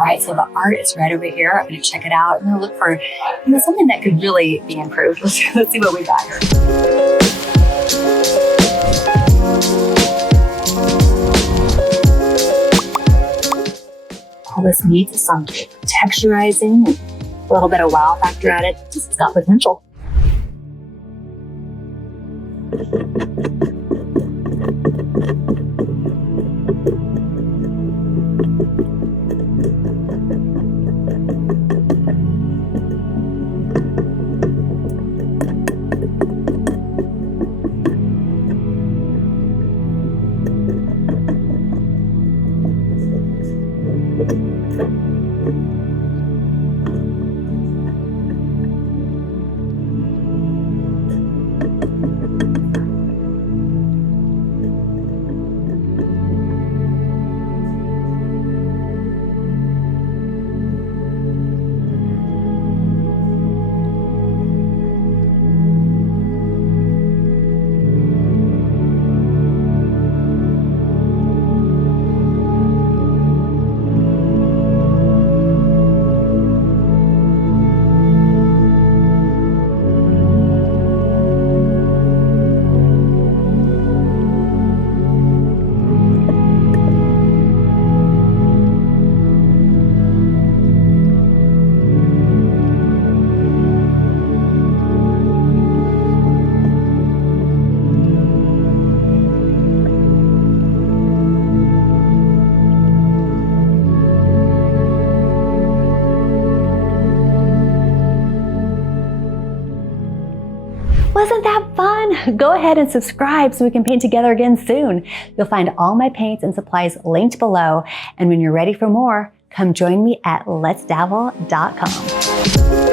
All right, so the art is right over here. I'm going to check it out. I'm going to look for something that could really be improved. Let's see what we got here. All this needs some texturizing, a little bit of wow factor at it. It's got potential. Wasn't that fun? Go ahead and subscribe so we can paint together again soon. You'll find all my paints and supplies linked below. And when you're ready for more, come join me at letsdabble.com.